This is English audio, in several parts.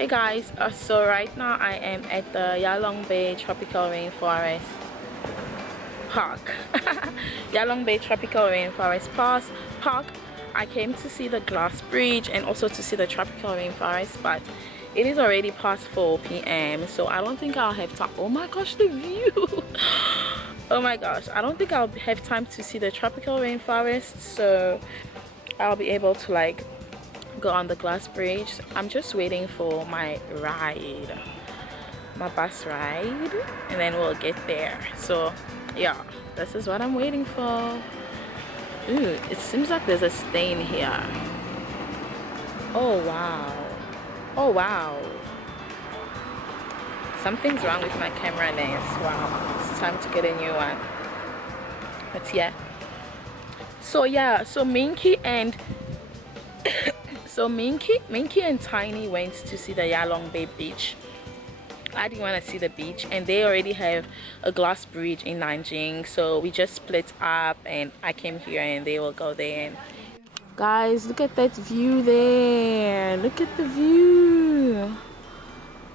Hey guys, so right now I am at the Yalong Bay Tropical Rainforest Park. Yalong Bay Tropical Rainforest Park. I came to see the glass bridge and also to see the tropical rainforest, but it is already past 4 p.m. so I don't think I'll have time. Oh my gosh, the view! Oh my gosh, I don't think I'll have time to see the tropical rainforest, so I'll be able to like go on the glass bridge. I'm just waiting for my ride, my bus ride, and then we'll get there. So yeah, this is what I'm waiting for. Ooh, it seems like there's a stain here. Oh wow, oh wow, something's wrong with my camera lens. Wow, it's time to get a new one. But yeah, so Minky and Minky and Tiny went to see the Yalong Bay beach. I didn't want to see the beach, and they already have a glass bridge in Nanjing, so we just split up and I came here and they will go there. And guys, look at that view there. Look at the view.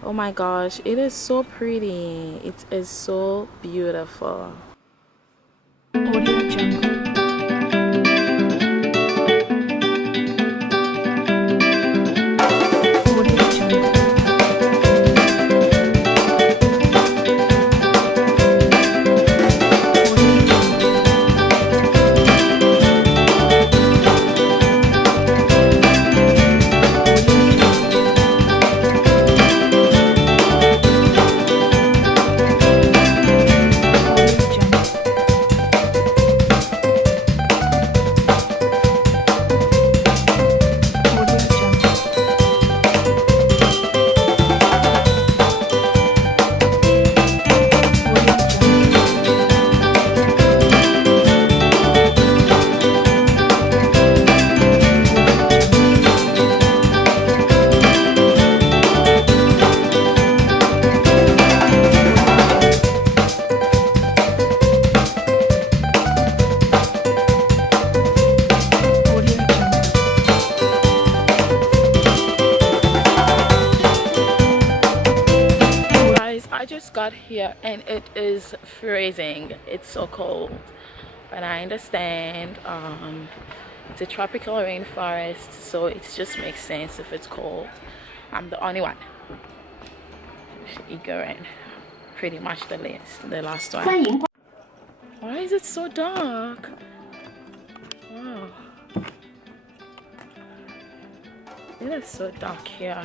Oh my gosh, it is so pretty. It is so beautiful. Audio Jungle. Got here and it is freezing. It's so cold, but I understand. It's a tropical rainforest, so it just makes sense if it's cold. I'm the only one ignorant, pretty much the last one. Why is it so dark? Wow, it is so dark here.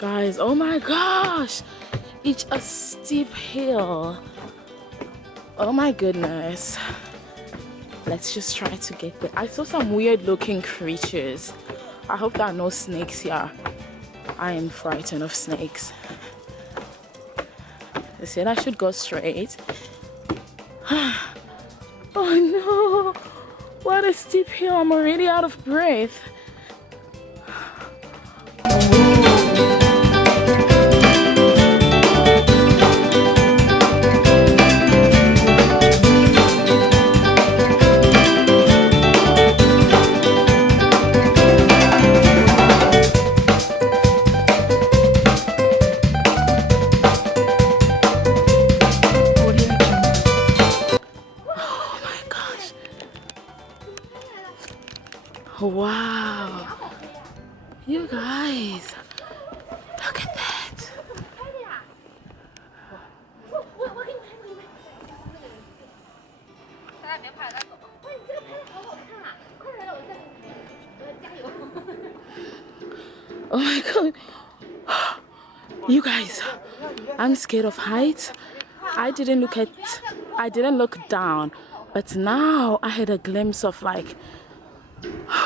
Guys, oh my gosh, it's a steep hill. Oh my goodness, let's just try to get there. I saw some weird looking creatures. I hope there are no snakes here. I am frightened of snakes. They said I should go straight. Oh no, what a steep hill. I'm already out of breath. Wow, you guys, look at that. Oh my god, you guys, I'm scared of heights. I didn't look down, but now I had a glimpse of like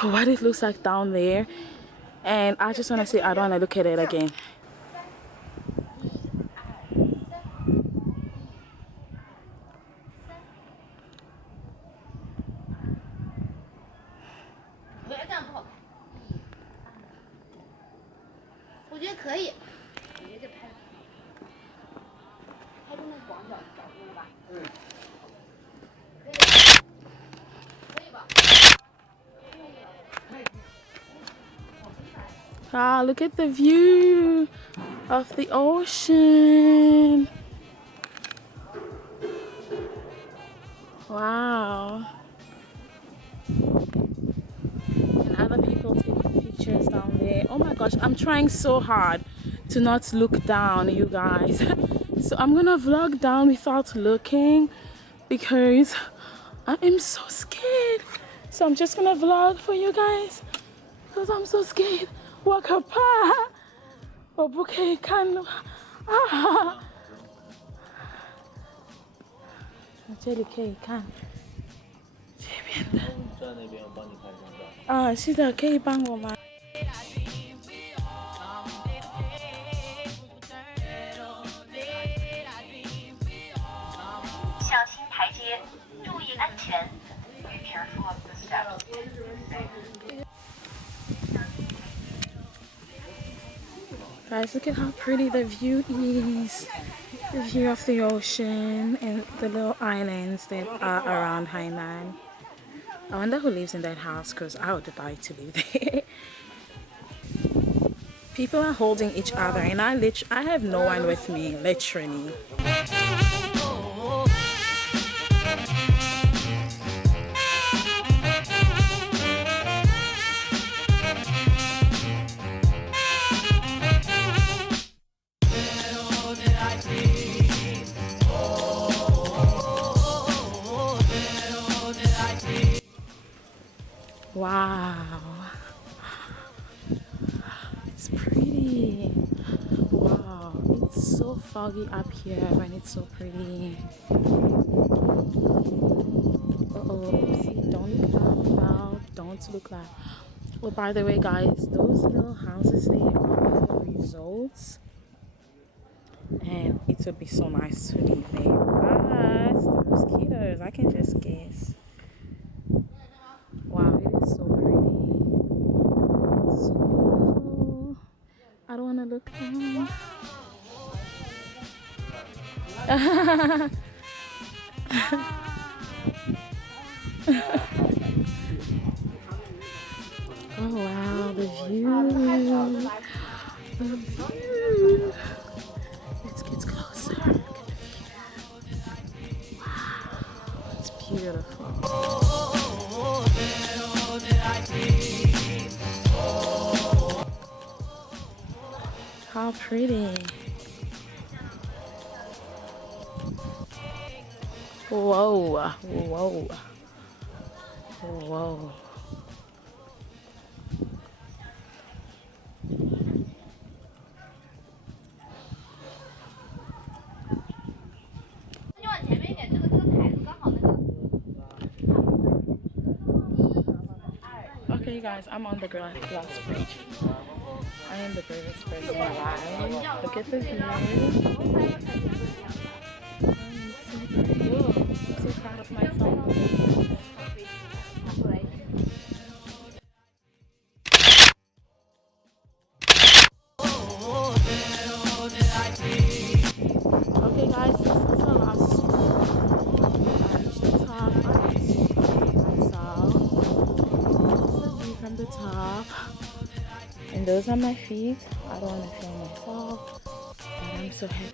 what it looks like down there, and I just want to say I don't want to look at it again. Ah, look at the view of the ocean. Wow. And other people taking pictures down there. Oh my gosh, I'm trying so hard to not look down, you guys. So I'm gonna vlog down without looking because I am so scared. So I'm just gonna vlog for you guys because I'm so scared. Wakapa. Overcame. Canon. Ah. Can. 啊，是的，可以帮我吗？小心台阶，注意安全。Be careful of the steps. Guys, look at how pretty the view is. The view of the ocean and the little islands that are around Hainan. I wonder who lives in that house because I would like to live there. People are holding each other and I have no one with me, literally. Wow, it's pretty. Wow, it's so foggy up here and it's so pretty. Uh-oh, oopsie, don't look loud, don't look loud. Oh, by the way guys, those little houses there are little resorts and it would be so nice to live there. But the mosquitoes, I can just guess. Wow, it is so pretty. It's so beautiful. I don't want to look down. Oh wow, the view. The view. Let's get closer. Look at the view. Wow, it's beautiful. How pretty. Whoa, whoa, whoa. Okay guys, I'm on the glass bridge. I am the bravest person alive. Look at the view. I'm so proud of myself. Okay guys, this is the last stop. I reached the top. I can see myself. This is the view from the top. And those are my feet. I don't want to film myself, but I'm so happy.